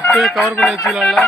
இப்பயே கவர் பண்ணி வச்சுக்கலாம்ல.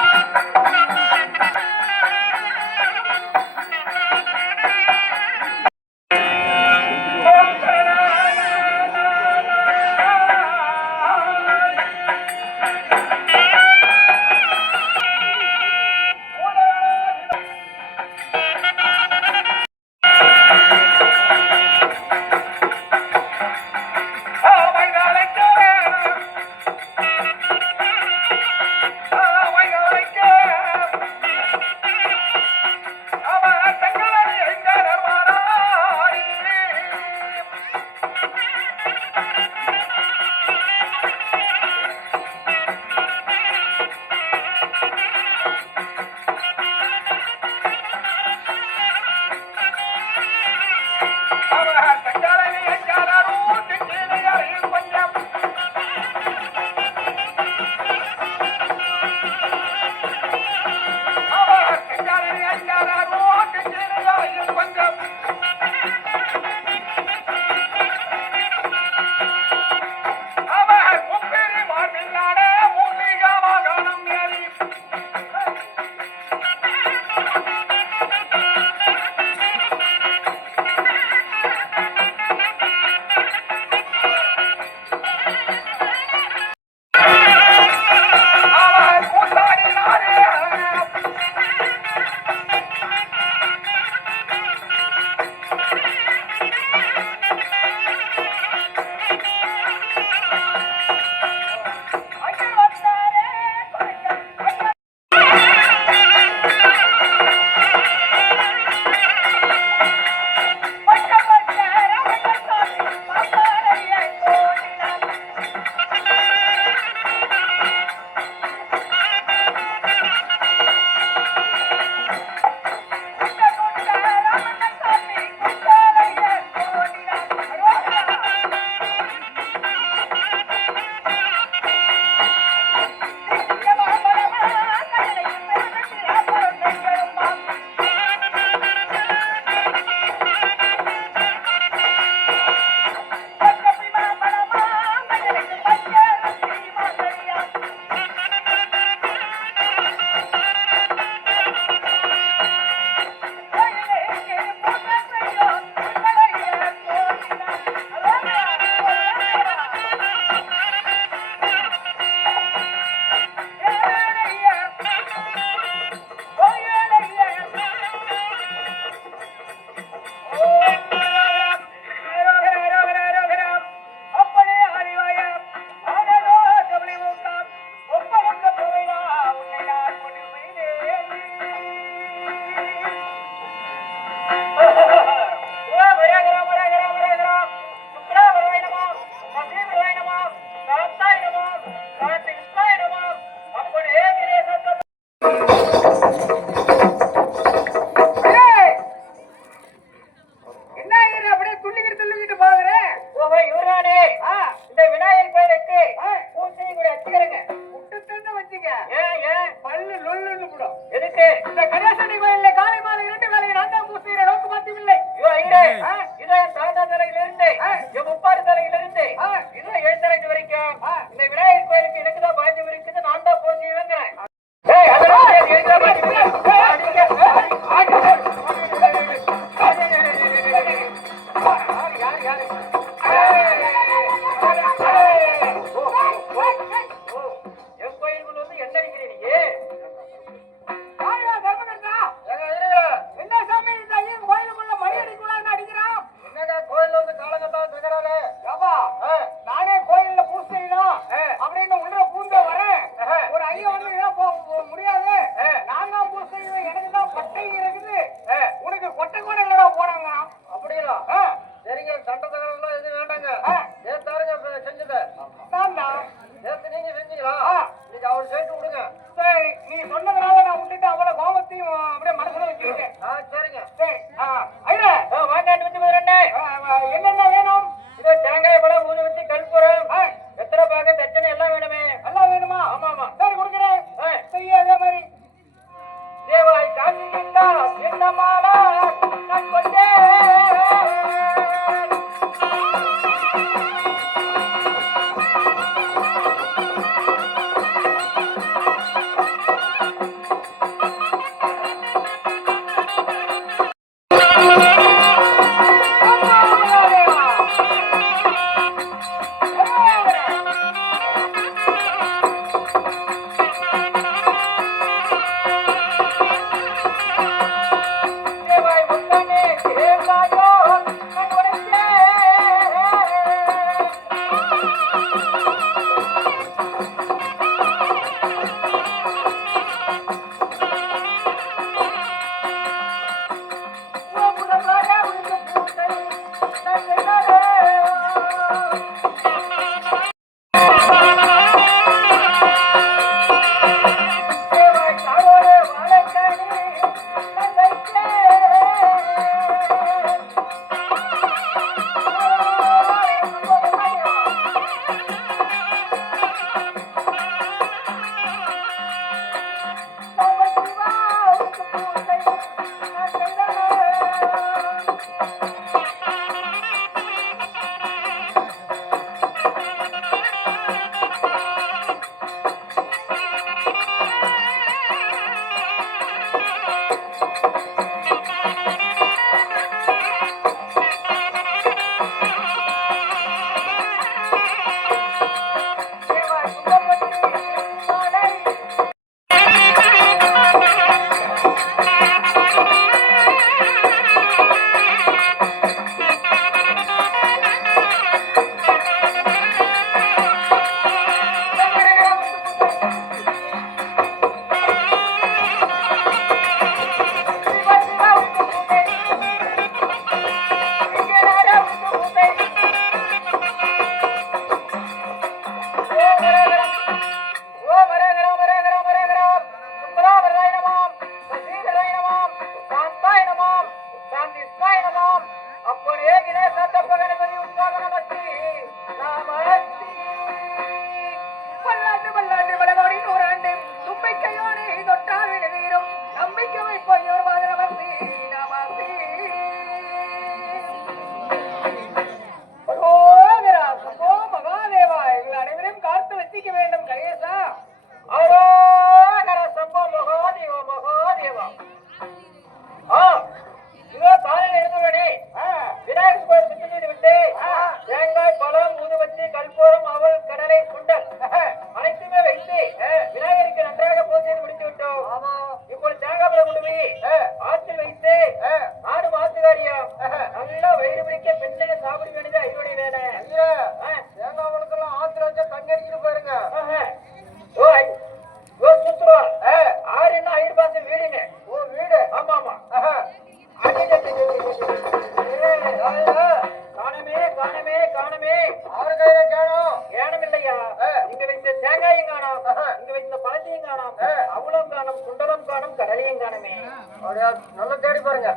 நல்லா தேடி பாருங்க.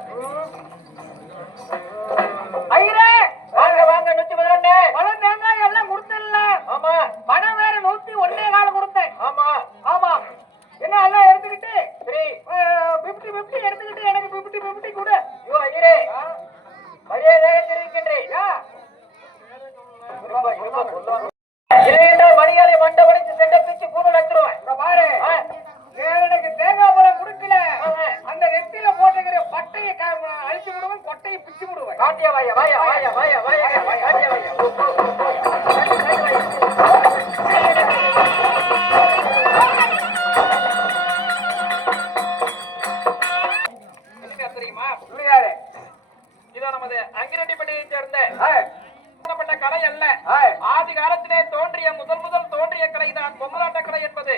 ஐயரே வாங்க வாங்க 112 பழம் தேங்காய் எல்லாம் கொடுத்தல. ஆமா பணம் வேற 101 கொடுத்தேன். ஆமா ஆமா என்ன எல்லாம் எடுத்துக்கிட்டு சரி 50 எடுத்துக்கிட்டு எனக்கு 50 கொடு. ஐயோ ஐயரே மரியாதையாக தெரிவிக்கின்றேன். மரியாதை மண்டை உடைச்சு சென்ற பிச்சு கூடு வச்சிருவேன் பாரு. எனக்கு தேங்காய் பழம் கொடுக்கல அந்த நெத்தில போட்டுக்கிற பட்டையை அழிச்சு விடுவேன், கொட்டையை பிச்சு விடுவேன். காட்டியா வாயா வாயா வாயா வாயா வாயா காட்டியா வாயா. தெரியுமா இதோ நமது அங்கிரெட்டிப்பட்டியை சேர்ந்த கடை அல்ல, ஆதி காலத்திலே தோன்றிய முதல் தோன்றிய கலைதான் பொம்மலாட்ட கலை என்பது.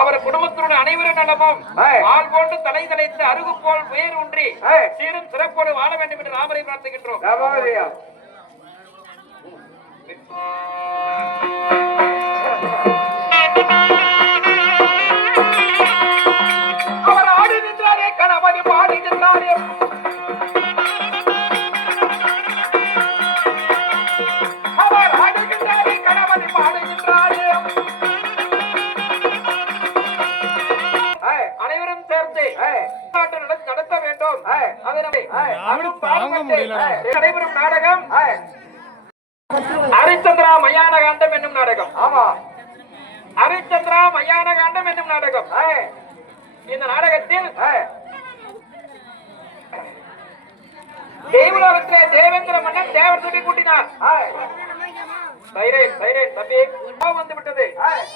அவர் குடும்பத்தினுடைய அனைவரும் நலமும் ஆள் போன்று தலை தலைத்து அருகு போல் உயிர் ஒன்றி சீரும் சிறப்போடு வாழ வேண்டும் என்று ராமரை பிரார்த்திக்கின்றோம். அவர் ஆடி நின்றாரே கணபதி பாடி நின்றாரே. அவர் ஆடுகின்றாரே கணபதி பாடுகின்றாரே. அனைவரும் சேர்ந்து நடத்த வேண்டும். நடைபெறும் நாடகம் ஹரிச்சந்திரா மயான காண்டம் என்னும் நாடகம். ஆமா ஹரிச்சந்திரா மயான காண்டம் என்னும் நாடகம். இந்த நாடகத்தில் தேவலோகத்திலே தேவேந்திர மன்னன் தேவர் தம்பி கூட்டினார். தம்பி வந்து விட்டது.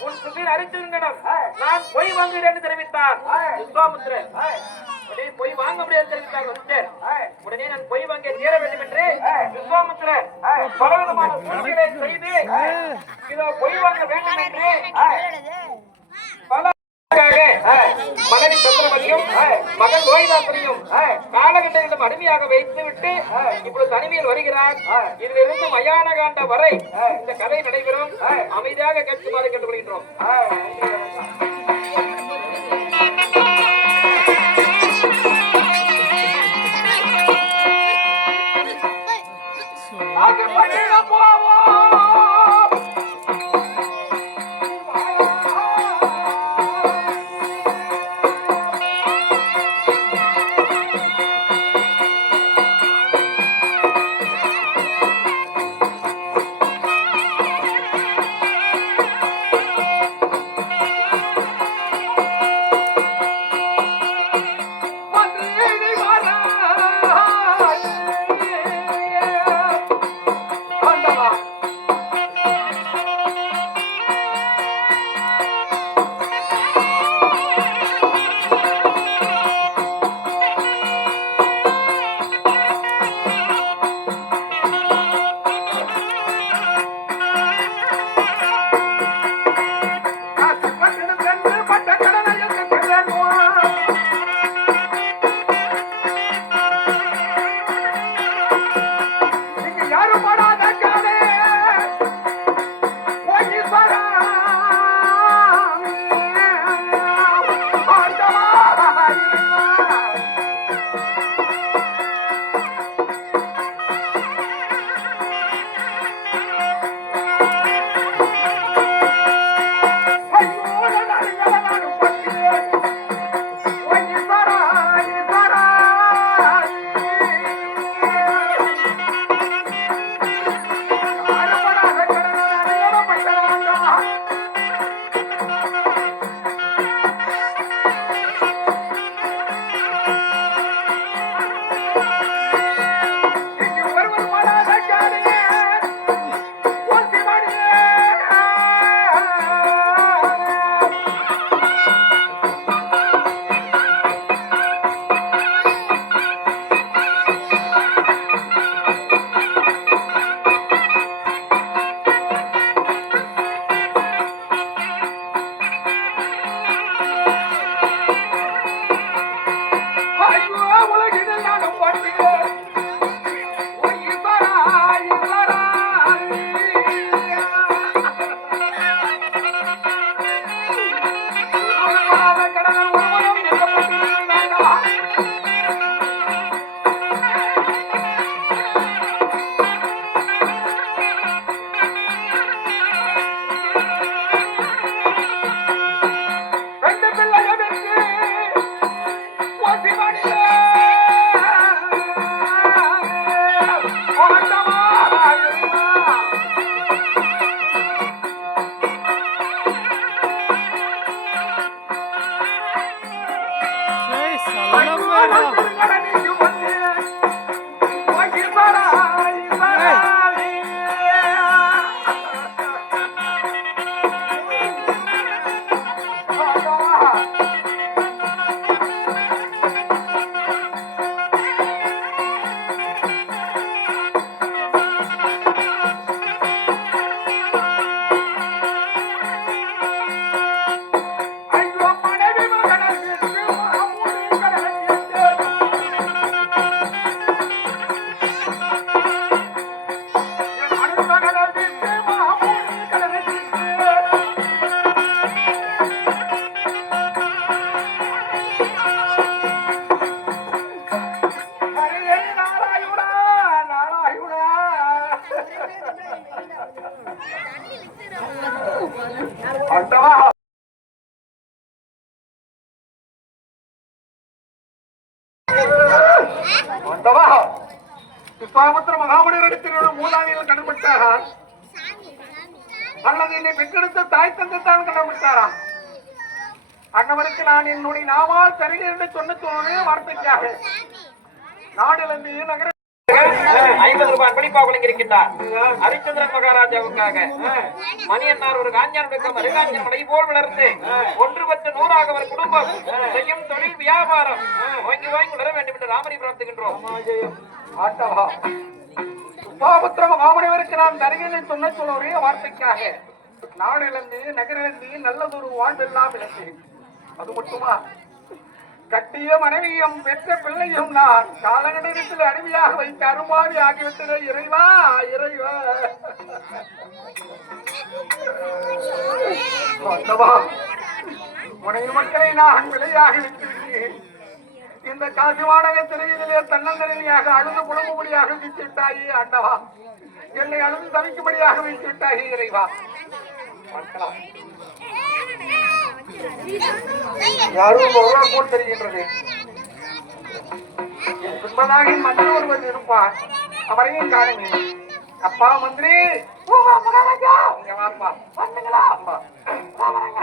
உன் சுற்றில் அறிந்திருந்தனம் நான் பொய் வாங்குகிறேன் என்று தெரிவித்தார் விஸ்வாமித்திரன். பொய் வாங்க முடியாது தெரிவித்தார். உடனே நான் பொய் வாங்கிய தீர வேண்டும் என்று விஸ்வாமித்திரன் பலவிதமான சூழ்நிலை செய்து இதோ பொய் வாங்க வேண்டும் என்று பல மகனை சந்திரமதியும் மகன் லோகிதாசனையும் காலகட்டத்திலும் அடிமையாக வைத்துவிட்டு இப்பொழுது தனிமையில் வருகிறார். இதிலிருந்து மயான காண்ட வரை இந்த கதை நடைபெறும். அமைதியாக கேட்குமாறு கேட்டுக்கொள்கின்றோம். விஸ்வாமித்திர மகாமுனிவரிடத்தில் மூதாதையில் கண்டுபிடித்தாரா அல்லது என்னை பெற்றெடுத்த தாய் தந்தை தான் கண்டுபிடித்தாரா? அன்னவருக்கு நான் என்னுடைய நாவால் சரிகள் என்று சொன்ன வார்த்தைக்காக நாடிலிருந்து நகர 50 ரூபாய் அன்பளிப்பாக வழங்கியிருக்கின்றார். ஹரிச்சந்திரன் மகாராஜாவுக்காக மணியன்னார் ஒரு காஞ்சானுடைய மருகாஞ்சன் மலை போல் வளர்ந்து 1 10 100ஆக அவர் குடும்பம் செய்யும் தொழில் வியாபாரம் வாங்கி வளர வேண்டும் என்று ராமனை பிரார்த்திக்கின்றோம். மாமனிவருக்கு நான் தருகிறேன் சொன்ன ஒரே வார்த்தைக்காக நாடிலிருந்து நகரிலிருந்து நல்லதொரு வாழ்வெல்லாம் இழந்தேன். அது மட்டுமா, கட்டிய மனைவியும் பெற்ற பிள்ளையும் நான் காலகட்டத்தில் அடிமையாக வைத்து அருமாறி ஆகிவிட்டது. இறைவா இறைவா, உனைய மக்களை நான் விலையாக விட்டுவிட்டேன். இந்த காசி வாடகை திரையிலே தன்னந்தனியாக அழுது புலம்புபடியாக வைத்துவிட்டாயே ஆண்டவா, என்னை அழுது தவிக்கும்படியாக வைத்துவிட்டாயே இறைவா. யாரும் ஒருவர் போல் தெரிகின்றது. பின்பதாக மற்றொரு ஒருவர் இருப்பார், அவரையும் காணுங்க. அப்பா மந்திரி, இங்க வாப்பா, வந்துங்களா அப்பா, வரங்க.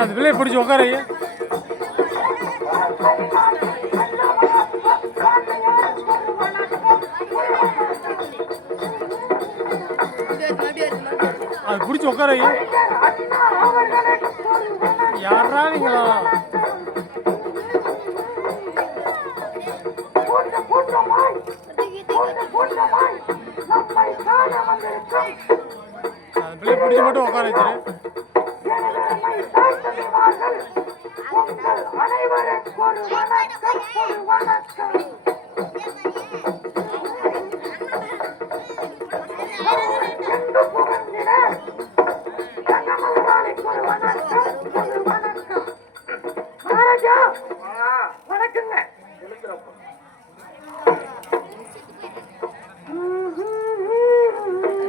அந்த பிள்ளைய பிடிச்சி உட்காரையே. அது பிடிச்சி உட்காரையே. யாரா நீங்களா? அந்த பிள்ளைய பிடிச்சி மட்டும் உட்கார வச்சிரு. வணக்கங்க.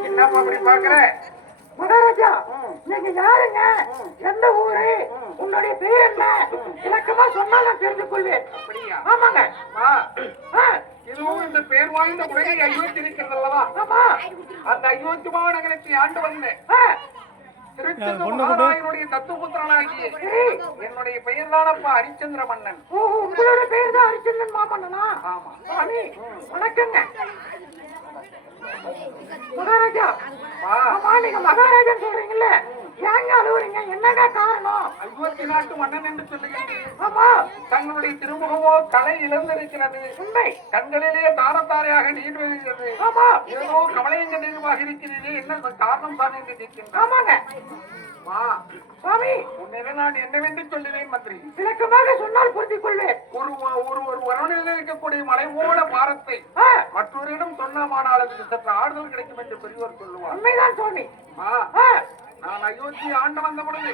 என்னப்பா அப்படி பாக்குற மகாராஜா? நீங்க யாருங்க? எந்த ஊரு? உன்னுடைய பேர் என்ன? இலக்கமா சொன்னா நான் தெரிந்து கொள்வேன். ஆமாங்க. இதுவும் இந்த பேர் வாய்ந்த முறையை அயோத்தி இருக்கிறது அல்லவா? ஆமா. அந்த அயோத்தி மாநகரத்தை ஆண்டு வந்தேன். திருச்செந்தூருடைய தத்துவபுத்திரனாகிய என்னுடைய பெயர் தானப்பா ஹரிச்சந்திர மன்னன். உங்களுடைய பெயர் தான் ஹரிச்சந்திரன் மாமன்னனா? ஆமா. சாமி வணக்கங்க. மகாராஜா, நீங்க மகாராஜா சொல்றீங்கல்ல, ஏங்க அழுவுறீங்க? என்னங்க காரணம்? அயோத்தி நாட்டு மன்னன் என்று சொல்லுகிறேன். ஆமா. தங்களுடைய திருமுகமோ கலை இழந்திருக்கிறது. உண்மை. கண்களிலேயே தாரத்தாரையாக நீர் வருகிறது. ஆமா. ஏதோ கமலையங்க நிர்வாக இருக்கிறது. என்ன காரணம் தான் என்று கேட்கின்றேன். ஆமாங்க. சுவாமி, உன்னை நான் என்னவென்று சொல்லுவேன் மந்திரி? விளக்கமாக சொன்னால் புரிந்து கொள்வேன். ஒரு வரணில் இருக்கக்கூடிய மலை போல பாரத்தை மற்றொருடம் சொன்னமானால் அதுக்கு சற்று ஆறுதல் கிடைக்கும் என்று பெரியவர் சொல்லுவார். உண்மைதான் சுவாமி. நான் அயோத்தி ஆண்டு வந்த பொழுது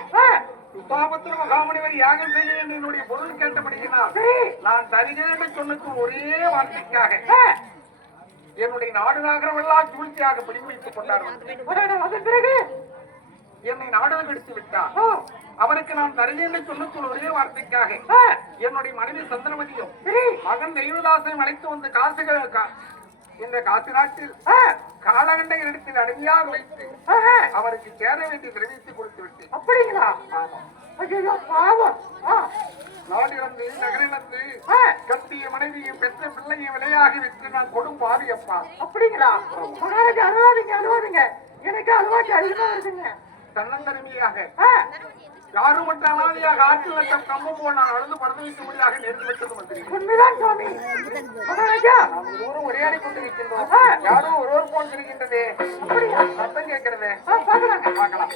சுபாபத்திர மகாமுனிவர் யாகம் செய்ய என்னுடைய பொருள் கேட்டபடியினால் நான் தருகிறேன் என்று சொன்னது ஒரே வார்த்தைக்காக என்னுடைய நாடு நகரம் எல்லாம் சூழ்ச்சியாக பிடிப்பித்துக் கொண்டார்கள். அதன் பிறகு என்னை நாடகம் எடுத்து விட்டார். அவருக்கு நான் தருகிறேன் என்று சொன்னது ஒரே வார்த்தைக்காக என்னுடைய மனைவி சந்திரமதியும் மகன் தெய்வதாசையும் அழைத்து வந்து இந்த காசி நாட்டில் காலகண்ட இடத்தில் அடிமையாக வைத்து அவருக்கு சேர வேண்டிய தெரிவித்து கொடுத்து விட்டேன். அப்படிங்களா? பாவம். நாடிலிருந்து நகரிலிருந்து கட்டிய மனைவியும் பெற்ற பிள்ளையும் விலையாகி விட்டு நான் கொடும் பாவி அப்பா. அப்படிங்களா? அழுவாதீங்க. எனக்கு அழுவாச்சு அழுகமா வருதுங்க. தன்னந்தனிமையாக யாரும் மற்ற அனாதையாக ஆற்றில் வச்ச கம்பம் போல் நான் அழுது பறந்து வைக்கும்படியாக நேர்ந்து வைத்தது மந்திரி. உண்மைதான் சுவாமி. உரையாடி கொண்டிருக்கின்றோம். யாரும் ஒருவர் போல் இருக்கின்றது. சத்தம் கேட்கிறது. பார்க்கலாம்.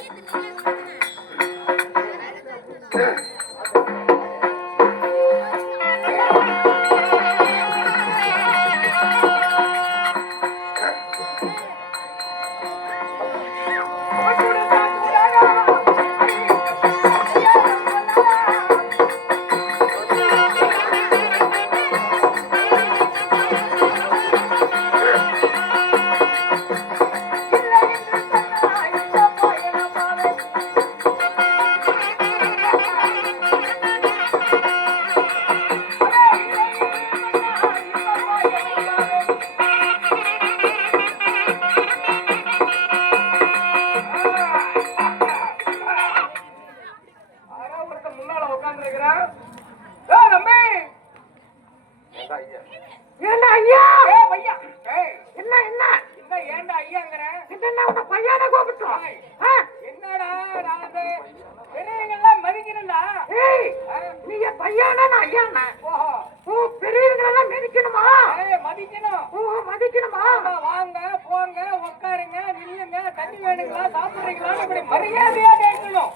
மரியாதையா கேட்கணும்.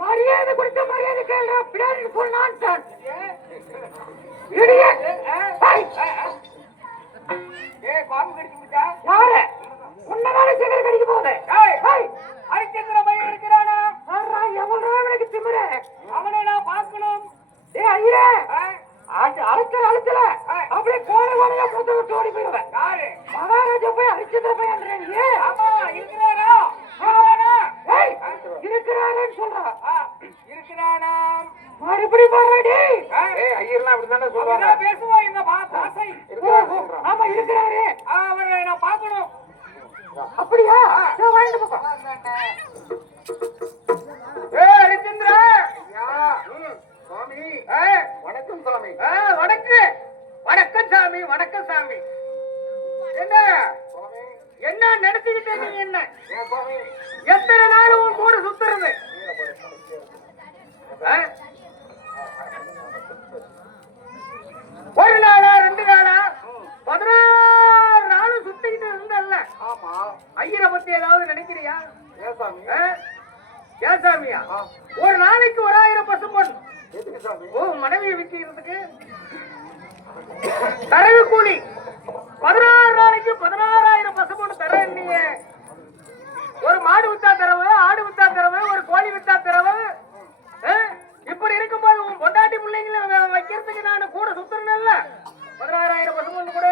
மரியாதை கொடுத்த மரியாதை கேள்ற பின்னாடி ஃபுல் நான்சென்ஸ். பாம்பு கடிச்சு விட்டா யாரு உன்னதான சேகர் கடிக்க போகுது. ஹரிச்சந்திர பையன் இருக்கிறானா? எவ்வளவு எனக்கு திமிரு, அவனை நான் பார்க்கணும். ஐயா அழைச்சல அப்படியே கோல கோலையா புத்த விட்டு ஓடி போயிடுவேன். யாரு மகாராஜா போய் ஹரிச்சந்திர பையன் இருக்கிறாரா? இருக்கிறாரேன்னு சொல்றா. இருக்கிறானா மறுபடி பாருடி. ஐயர்லாம் அப்படித்தானே சொல்றாங்க. பேசுவோம் இந்த பாசை. ஆமா இருக்கிறாரு, அவரை நான் பார்க்கணும். அப்படியா? வாங்கிட்டு போப்பா. ஹரிச்சந்திரா சாமி. வணக்கம் சாமி. வணக்கம் சாமி. வணக்கம் சாமி. என்ன நடத்திக்கிட்டே நீங்க? என்ன எத்தனை நாள் உன் கூட சுத்துறது? ஒரு நாளா 2 நாளா 16 நாளும் சுத்திக்கிட்டு இருந்தல்ல? ஆமா. ஐயரை பத்தி ஏதாவது நினைக்கிறியா? ஏன் சாமியா? ஒரு நாளைக்கு 1000 பசும்பொன் மனைவியை விற்கிறதுக்கு தரவு கூலி 16 நாளைக்கு 16,000 பசும்பொன் தர. நீங்க ஒரு மாடு வித்தா தரவு, ஆடு வித்தா தரவு, ஒரு கோழி வித்தா தரவு. இப்படி இருக்கும்போது உன் பொண்டாட்டி பிள்ளைங்களை வைக்கிறதுக்கு நான் கூட சுத்தணும்ல. 16,000 பசும்பொன் கூட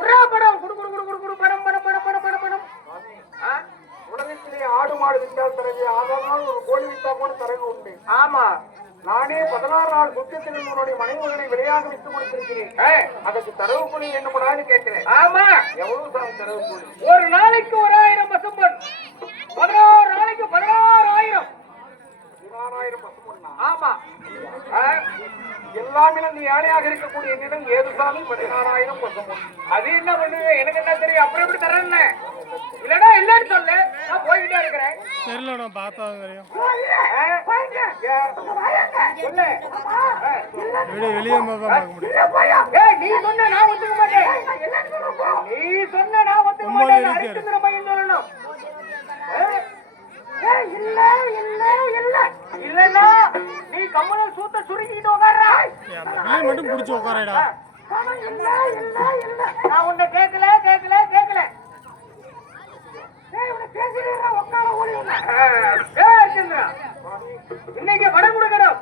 உரா படம் குடு குடு குடு குடு குடு படம் படம் படம் படம் படம் படம். உலகத்திலே ஆடு மாடு வித்தால் தரவு, ஆதாரம் ஒரு கோழி வித்தா கூட தரவு உண்டு. ஆமா, நானே 16 நாள் சுத்தத்தில் உன்னுடைய மனைவிகளை விலையாக வித்து கொடுத்திருக்கிறேன். அதுக்கு தரவு கூலி என்ன பண்ணான்னு கேட்கிறேன். ஆமா, எவ்வளவு சாமி தரவு கூலி? ஒரு நாளைக்கு 1000 பசும்பொன், 16 நாளைக்கு 16,000. 16,000 பசும்பொன்னா? ஆமா. எல்லாமே நீ ஏழையாக இருக்கக்கூடிய என்னிடம் ஏது சாமி 16,000 பசும்பொன். அது என்ன பண்ணுது எனக்கு என்ன தெரியும்? அப்புறம் எப்படி தரேன்னு இல்லடா இல்லன்னு சொல்லு, நான் போய்கிட்டே இருக்கிறேன். தெரியல, நான் பார்த்தா தெரியும். வெளியே பார்க்க முடியும். நீ சொன்ன நான் ஒத்துக்க மாட்டேன். நீ சொன்ன நான் ஒத்துக்க மாட்டேன். ஹரிச்சந்திர பையன் சொல்லணும். இல்ல இல்ல இல்ல இல்லன்னா நீ கம்மல சூத்த சுருக்கிட்டு உட்கார்றா. பிள்ளை மட்டும் பிடிச்சு உட்காரடா. இல்ல இல்ல இல்ல நான் உன்னை கேட்கல கேட்கல கேட்கல. இன்னைக்கு படம் கொடுக்கணும்.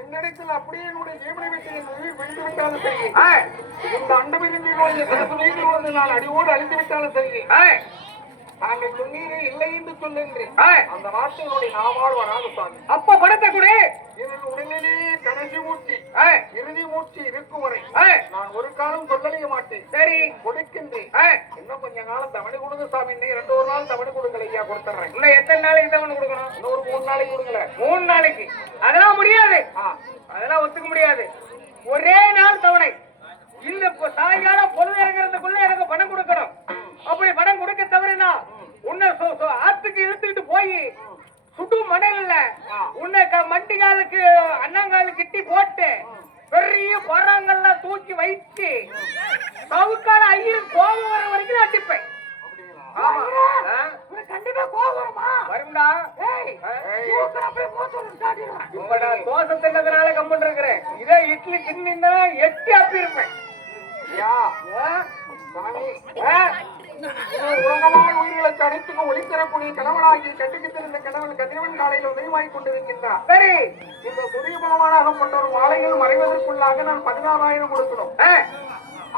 என்னிடத்தில் அப்படியே என்னுடைய ஜீவனை விட்டு விட்டாலும் சரி, இந்த அண்டமிருந்து நான் அடிவோடு அழிந்து விட்டாலும் சரி, நாங்கள் சொன்னீரே இல்லை என்று சொல்லுகிறேன். அந்த வார்த்தைகளுடைய நாவால் வராது சாமி. அப்ப படத்தை கூட எனது உடலிலே கடைசி மூச்சு இறுதி மூச்சு இருக்கும் வரை நான் ஒரு காலம் சொல்லலைய மாட்டேன். சரி, கொடுக்கின்றேன். இன்னும் கொஞ்ச காலம் தவணை கொடுங்க சாமி. இன்னும் 2 நாள் தவணை கொடுக்கல. ஐயா கொடுத்துறேன். இன்னும் எத்தனை நாளைக்கு தவணை கொடுக்கணும்? இன்னொரு 3 நாளைக்கு கொடுக்கல. 3 நாளைக்கு அதெல்லாம் முடியாது. அதெல்லாம் ஒத்துக்க முடியாது. ஒரே நாள் தவணை இல்ல. சாயங்காலம் பொழுது இறங்குறதுக்குள்ள எனக்கு பணம் கொடுக்கணும். அப்படி பணம் கொடுக்க தவறுனா உன்னை ஆத்துக்கு இழுத்துக்கிட்டு போய் சுடு மணல்ல உன்னை மண்டிகாலுக்கு அண்ணங்காலு கிட்டி போட்டு பெரிய போறாங்கெல்லாம் தூக்கி வைத்து சவுக்கால ஐயன் கோபம் வர வரைக்கும் அடிப்பேன். கண்டிப்பா கோபம் வருமா? வரும்டா. தோசை தின்னதுனால கம்மன் இருக்கிறேன். இதே இட்லி தின்னா எட்டி அப்பிருப்பேன். உயிர்களுக்கு அனைத்துக்கும் ஒளித்தரக்கூடிய கணவனாகி கட்டுக்கு தெரிந்த கணவன் கதிரவன் காலையில் உதயமாகிக் கொண்டிருக்கின்றார். சரி, இந்த சுரிய பலமானாகப்பட்ட ஒரு மாலையில் மறைவதற்குள்ளாக நான் 16,000 கொடுக்கணும்.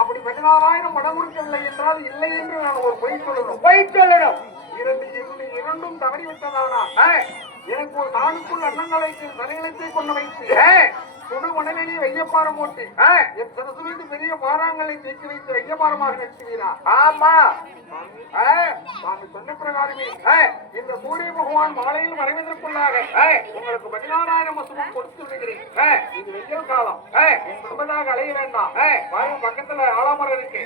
அப்படி 16,000 பணம் கொடுக்கவில்லை என்றால் இல்லை என்று நான் ஒரு பொய் சொல்லணும். பொய் சொல்லணும். இரண்டும் தவறிவிட்டதானா எனக்கு ஒரு தானுக்குள் அன்னங்களைக்கு தலையெழுத்தை கொண்டு வைத்து சுடு மணலிலே வெய்யப்பாரம் போட்டு என் சரசுவிட்டு பெரிய பாறாங்களை தேக்கி வைத்து வெய்யப்பாரமாக நிறுத்துவீரா? ஆமா, சொன்ன பிரகாரமே இந்த சூரிய பகவான் மாலையில் மறைவதற்குள்ளாக உங்களுக்கு 16,000 பசுமம் கொடுத்து விடுகிறேன். இது வெயில் காலம். என்பதாக அலைய வேண்டாம். பக்கத்துல ஆலமரம் இருக்கு.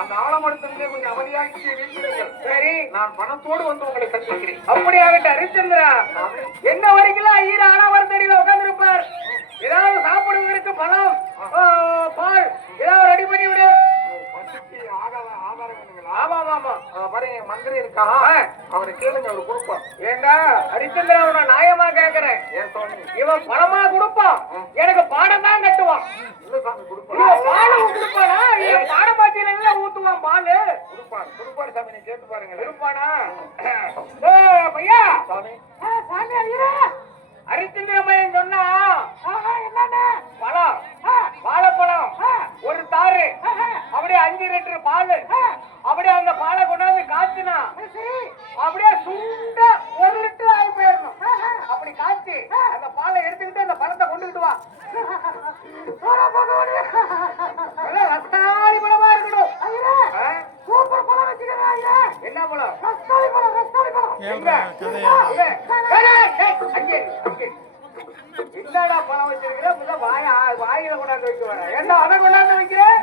அந்த ஆலமரத்திலே கொஞ்சம் அமைதியாக்கி வீட்டுங்கள். சரி, நான் பணத்தோடு வந்து உங்களை சந்திக்கிறேன். அப்படியாகட்டும். ஹரிச்சந்திரா, என்ன வரைக்கும் ஐயர் ஆலமரத்தடியில் உட்கார்ந்திருப்பார். ஏதாவது சாப்பிடுவதற்கு பழம் பால் ஏதாவது ரெடி பண்ணி விடு. ஆதாரம் ஆமா ஆமா பாருங்க மந்திரி இருக்கா அவரை கேளுங்க அவரு கொடுப்பான். ஏண்டா ஹரிச்சந்திரன் அவனை நியாயமா கேக்குறேன். இவன் பணமா கொடுப்பான், எனக்கு பாடம் தான் கட்டுவான். பாடம் கொடுப்பானா பாடமாட்டியில ஊத்துவான் பாலு கொடுப்பாரு சாமி. நீ கேட்டு பாருங்க கொடுப்பானா பையா சாமி. ஹரிச்சந்திர பையன் சொன்னா என்னன்னு பழம் வாழைப்பழம் ஒரு தாரு அப்படியே 5 லிட்டர் பால் அப்படியே அந்த பாலை கொண்டாந்து காய்ச்சினா அப்படியே சுண்ட 1 லிட்டர் ஆகி போயிடணும். அப்படி காய்ச்சி அந்த பாலை எடுத்துக்கிட்டு அந்த பழத்தை கொண்டுகிட்டு வா. ரஸ்தாளி பழமா இருக்கணும். சூப்பர் பழம் வச்சுக்கிறேன். என்ன பழம்? ரஸ்தாளி பழம். ரஸ்தாளி பழம் என்னடா பழம் வச்சிருக்கிற? வாயில கொண்டாந்து வைக்க வர என்ன அதை கொண்டாந்து வைக்கிறேன்?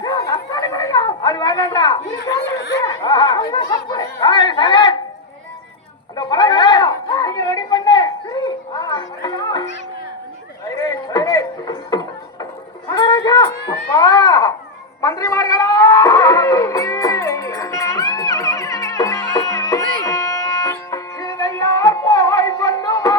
அது வேண்டாம்டா. அந்த பழம் நீங்க ரெடி பண்ணு. மகாராஜா அப்பா மந்திரிமார்களா இதையார் போய் சொல்லுவா.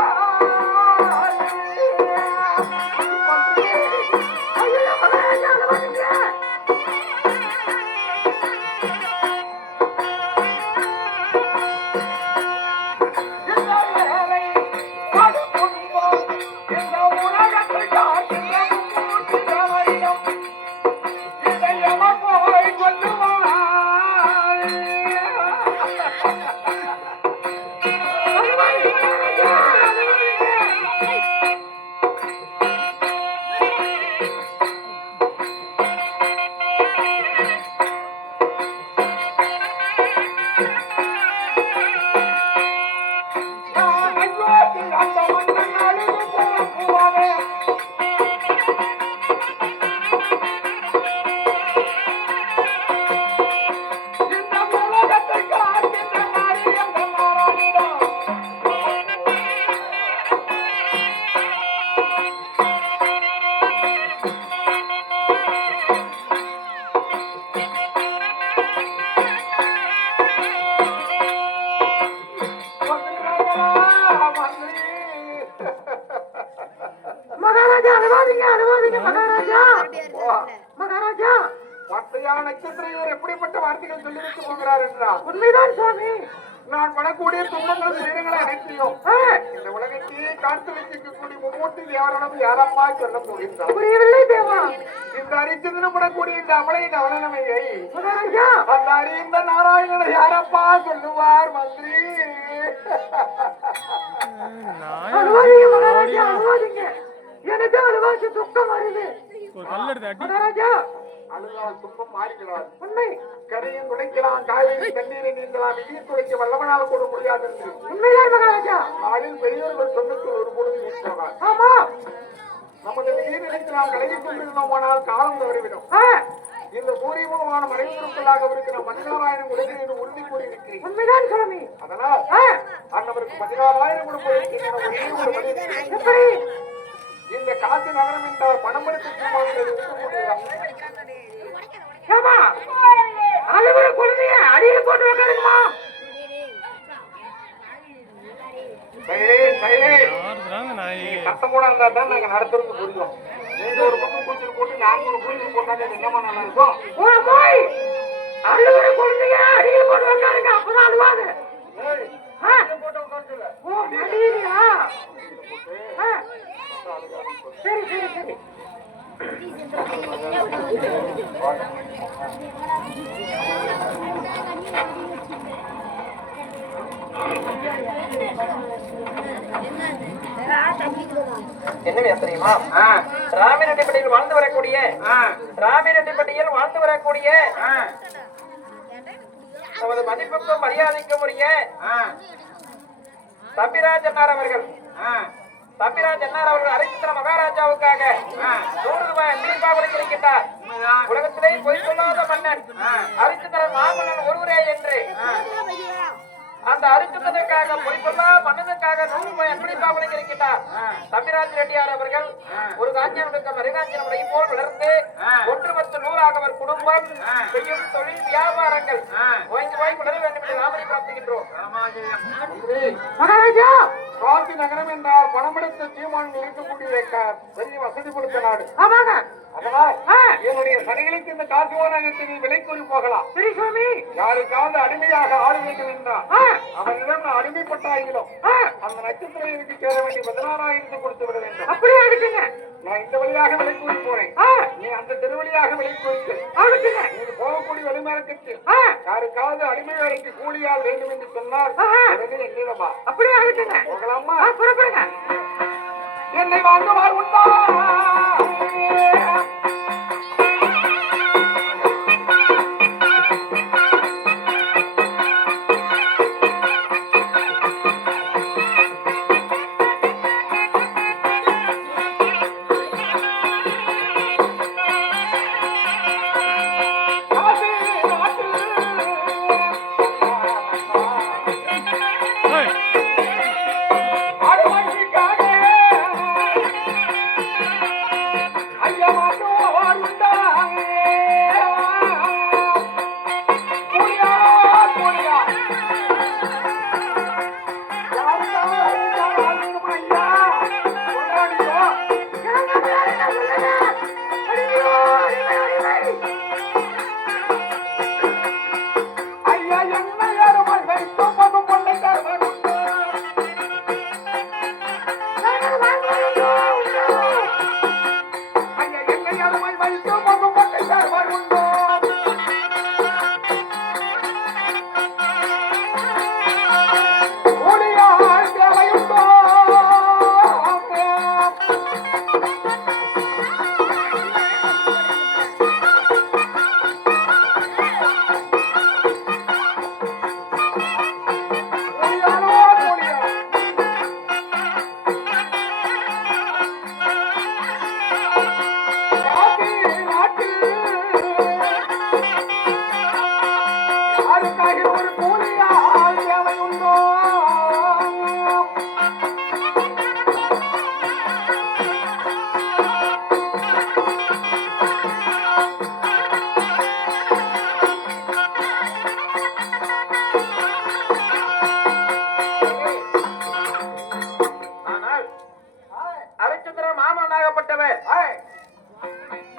மகாராஜா மத்தையா நட்சத்திரையர் எப்படிப்பட்ட வார்த்தைகள் சொல்லி வைத்து போகிறார் என்றால் உண்மைதான் சுவாமி. நான் படக்கூடிய துன்பங்கள் துயரங்களை அனைத்தையும் இந்த உலகத்தையே காத்து வைக்கக்கூடிய மும்மூர்த்தி தேவரணம் யாரம்மா சொல்ல போகின்றார்? புரியவில்லை தேவா. இந்த ஹரிச்சந்திரன் படக்கூடிய இந்த அமலை நவனமையை அந்த அறிந்த நாராயணனை யாரப்பா சொல்லுவார் மந்திரி? எனக்கு அழுவாசி துக்கம் வருது. மகாராஜா அழுதால் துன்பம் மாறிவிடாது. உண்மை. கரையும் குடைக்கலாம், காலையில் தண்ணீரை நீந்தலாம், நீர் துளைக்க வல்லவனால் கூட முடியாது என்று உண்மைதான் மகாராஜா. ஆளில் பெரியவர்கள் சொன்னது ஒரு பொழுது நீக்கிறார். ஆமா. நமது நீர் நினைத்து நாம் கலையை கொண்டிருந்தோமானால் காலம் தவறிவிடும். இந்த சூரியமுகமான மறைமுகங்களாக இருக்கிற மணிநாராயணன் உலகில் என்று உறுதி கூறி இருக்கிறேன். உண்மைதான் சுவாமி. அதனால் அன்னவருக்கு 14,000 கொடுப்பதற்கு எப்படி இந்த காசி நகரம் என்றால் பணமளிப்பு குழந்தைய அடியில் போட்டு வைக்கணுமா? சத்தம் கூட இருந்தா தான் நாங்க நடத்துறது புரியும். நீங்க ஒரு பக்கம் பூச்சிட்டு போட்டு நாங்க ஒரு பூச்சி போட்டாங்க என்னமா நல்லா இருக்கும்? அழுகுற குழந்தைய அடியில் போட்டு வைக்காருங்க, அப்பதான் அழுவாங்க. சரி சரி சரி. என்ன தெரியுமா? ராமிரெட்டிப்பட்டியில் வாழ்ந்து வரக்கூடிய நமது மதிப்புக்கும் மரியாதைக்கும் உரிய தம்பிராஜ் அண்ணார் அவர்கள் ஹரிச்சந்திர மகாராஜாவுக்காக 100 ரூபாய் அன்பளிப்பாக கொடுத்திருக்கின்றார். உலகத்திலே பொய் சொல்லாத மன்னன் ஹரிச்சந்திரன் மாமன்னன் ஒருவரே என்று அந்த அரிச்சந்திரனுக்காக பொய்ப்பொல்லா மன்னனுக்காக 100 ரூபாய் அன்பளிப்பாக வழங்கியிருக்கிறார் தம்பிராஜ் ரெட்டியார் அவர்கள். ஒரு காஞ்சியனுக்கு மரிகாஞ்சியனுடைய போல் வளர்ந்து ஒன்றுபத்து 100ஆக அவர் குடும்பம் செய்யும் தொழில் வியாபாரங்கள் ஓய்ந்து போய் வளர வேண்டும் என்று நாமனை பிரார்த்திக்கின்றோம். மகாராஜா, காந்தி நகரம் என்றால் பணமெடுத்த சீமான்கள் இருக்கக்கூடிய பெரிய வசதி கொடுத்த நாடு. ஆமாங்க. அதனால் என்னுடைய சடைகளுக்கு இந்த காசி நகரத்தில் விலை கூறி போகலாம். சரி சுவாமி. யாருக்காவது அடிமையாக ஆட வேண்டும் என்றால் அவனிடம் நான் அடிமைப்பட்டாயிலும் அந்த நட்சத்திரத்திற்கு சேர வேண்டிய 16,000 கொடுத்து விட வேண்டும். அப்படியே இருக்குங்க. நான் இந்த வழியாக விலை கூறி போறேன், நீ அந்த திருவழியாக விலை குறித்து நீ போகக்கூடிய வழிமரத்திற்கு யாருக்காவது அடிமை வேலைக்கு கூலியால் வேண்டும் என்று சொன்னால் என்னிடமா. அப்படியே இருக்குங்க. போகலாமா? புறப்படுங்க. என்னை வாங்குவார் உண்டா?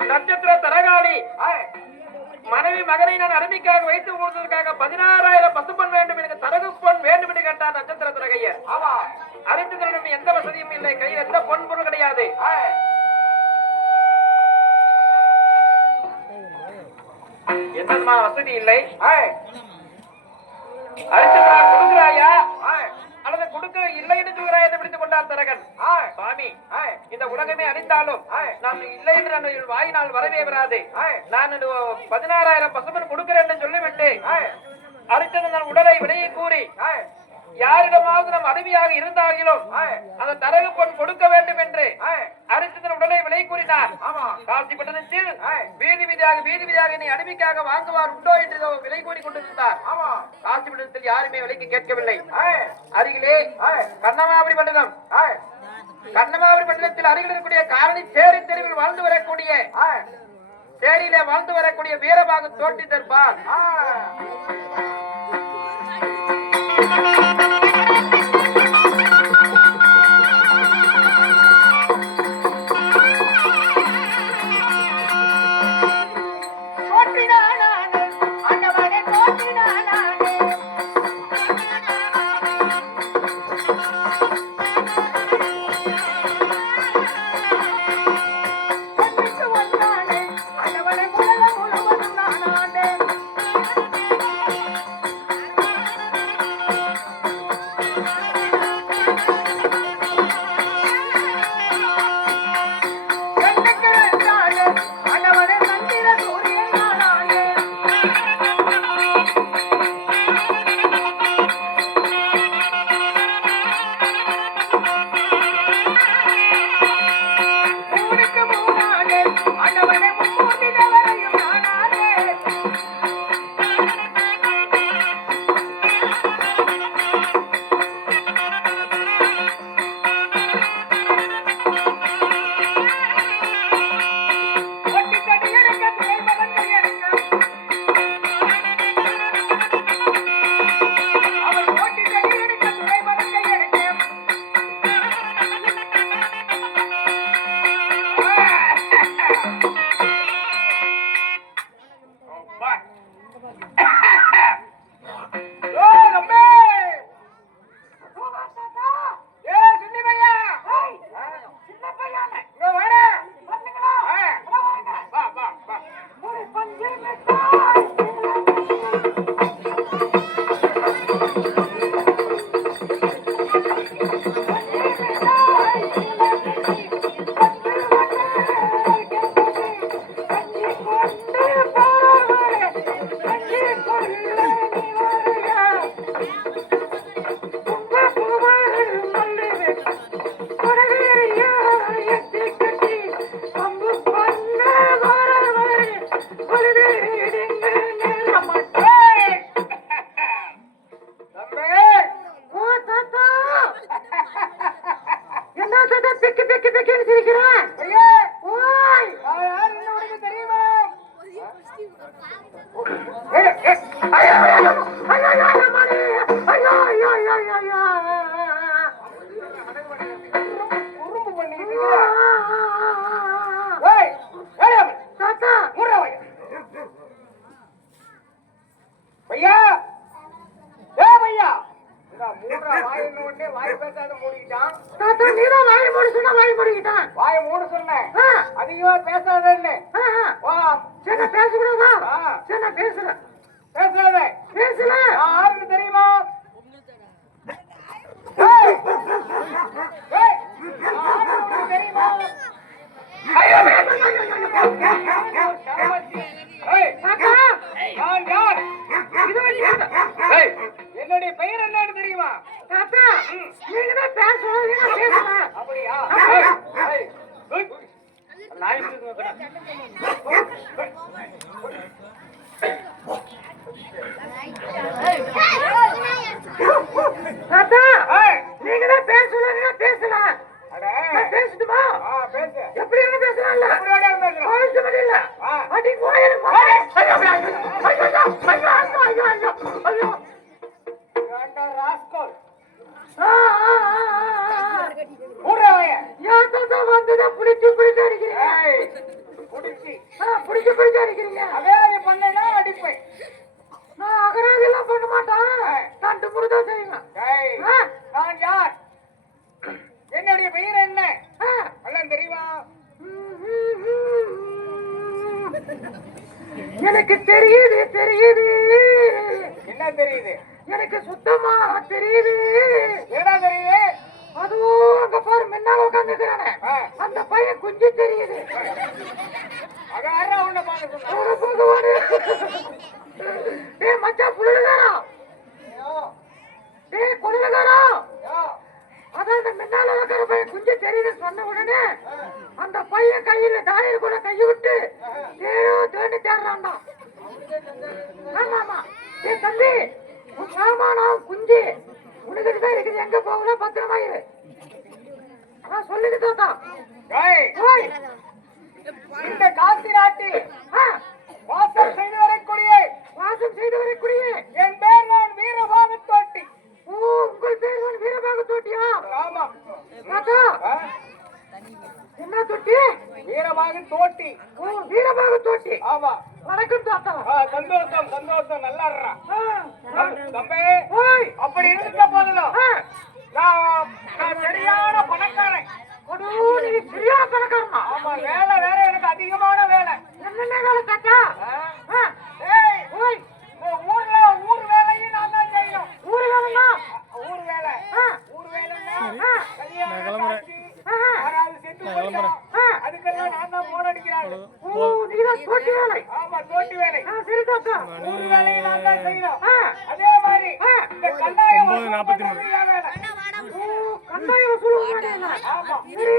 நட்சத்திர தரகாளி மனைவி மகனை நான் அருமைக்காக வைத்து கொடுத்ததற்காக 16,000 பசுப்பொன் வேண்டும், எனக்கு தரகு பொன் வேண்டும் என்று கேட்டார் நட்சத்திர தரகையர். அரிச்சந்திரனிடம் எந்த வசதியும் இல்லை, கையில் எந்த பொன் பொருள் கிடையாது. என்னமா வசதி இல்லை? அரிச்சந்திரா கொடுக்கிறாயா அல்லது கொடுக்க இல்லை என்று சொல்கிறாய் என்று பிடித்துக் கொண்டார் தரகன். சுவாமி, இந்த உலகமே அழிந்தாலும் நான் இல்லை என்று வாயினால் வரவே வராது. நான் 16,000 பசுமன் கொடுக்கிறேன் என்று சொல்லிவிட்டு அரிச்சந்திரன் உடலை விலையை கூறி யாரிடமாவது நம் அடிமையாக இருந்தாலும் அந்த தரகு பொன் கொடுக்க வேண்டும் என்று அரிச்சந்திரன் உடலை விலை கூறினார். காசி பட்டணத்தில் வீதி வீதியாக என்னை அடிமைக்காக வாங்குவார் உண்டோ என்று விலை கூறி கொண்டிருந்தார். காசி பட்டணத்தில் யாருமே விலைக்கு கேட்கவில்லை. அருகிலே கண்ணமாபுரி பட்டணம், கண்ணமாபுரி பட்டணத்தில் அருகில் இருக்கக்கூடிய காரணி சேரி தெருவில் வாழ்ந்து வரக்கூடிய சேரியிலே வாழ்ந்து வரக்கூடிய வீரபாகு தோட்டி தர்பார். பெக்கு பெக்கு பெக்குன்னு சிரிக்கிறேன்? ஐயா ஓய் நான் யார் என்ன உனக்கு தெரியுமா? ஐயோ ஐயோ ஐயோ ஐயோ ஐயோ மணி ஐயோ ஐயோ ஐயோ ஐயோ குறும்பு பண்ணிட்டு ஏய் ஏய் தாத்தா மூடுறா பையா பையா மூடுறா வாய் என்ன வாய் பேசாத மூடிக்கிட்டான். தாத்தா நீதான் வாய் மூட சொன்ன வாய் மூடிக்கிட்டான். வாய் மூட சொன்னேன் அதிகமா பேசாதன்னு. வா சரி பேசக்கூடாதா? சரி நான் பேசுறேன். பேசல பேசல யாருக்கு தெரியுமா? தெரியுமா? என்னுடைய பெயர் என்னன்னு தெரியுமா? தாத்தா நீங்க தான் பேசணும். அப்படியா? தாத்தா நீங்க தான் பேசணும். பேசலாம் பேசட்டுமா? பேசு. எப்படி என்ன பேசலாம்ல? பேச இல்ல அடி போயிருமா? ஐயோ ஐயோ ஐயோ ஐயோ ஐயோ ஐயோ ஏண்டா ராஸ்கல். ஊரவாய யார் தாத்தா வந்தத புடிச்சு புடிச்சு அடிக்கிறீங்க? புடிச்சு புடிச்சு அடிக்கிறீங்க. அகராதி பண்ணேனா அடிப்பேன். நான் அகராதி எல்லாம் பண்ண மாட்டேன். நான் துப்புறதா செய்வேன். நான் யார்? என்னுடைய பெயர் என்ன எல்லாம் தெரியுமா? எனக்கு தெரியுது தெரியுது. என்ன தெரியுது? எனக்கு சுத்தமா தெரியுது. என்ன தெரியுது? அதுவும் அங்க பாரு முன்னால உட்காந்துக்கிறானே அந்த பையன் குஞ்சு தெரியுது. அதான் உன்னை பார்க்க சொன்ன. ஏ மச்சான் புள்ளுகாரா ஏ கொள்ளுகாரா அதான் அந்த முன்னால உட்கார பையன் குஞ்சு தெரியுதுன்னு சொன்ன உடனே அந்த பையன் கையில தாயில கூட கையை விட்டு ஏதோ தேடி தேடுறான்டா. ஆமா ஆமா ஏ தம்பி உன் சாமானம் குஞ்சு உனக்கிட்டு தான் இருக்குது. எங்க போகல பத்திரமா இரு. அதான் சொல்லுங்க தாத்தா. இந்த காசி நாட்டில் வாசம் செய்து வரக்கூடிய என் பேர் நான் வீரபாகு தோட்டி. ஓ உங்கள் பேர் நான் வீரபாகு தோட்டியா? ஆமா தாத்தா. என்ன தோட்டி? வீரபாகு தோட்டி. ஓ வீரபாகு தோட்டி. ஆமா வணக்கம் தாத்தா. சந்தோஷம் சந்தோஷம். நல்லா இருடா தம்பி. அப்படி இருக்க போதலும் நான் சரியான பணக்காரன். சரியான பணக்காரனா? ஆமா வேலை வேற எனக்கு அதிகமான வேலை. என்ன வேலை தாத்தா? ஊர்ல ஊர் வேலையும் நான் தான் செய்யணும். ஊர் வேலைன்னா ஊர் வேலை. ஊர் வேலைன்னா அதுக்கெல்லாம் நான் தான் போன் அடிக்கிறாங்க. தோட்டி வேலை. ஆமா தோட்டி வேலை. சரி தாத்தா ஊர் வேலையை நான் தான் செய்யணும். அதே மாதிரி இந்த கண்டாயம் வேலை. கண்டாயம் வசூல். ஆமா சரி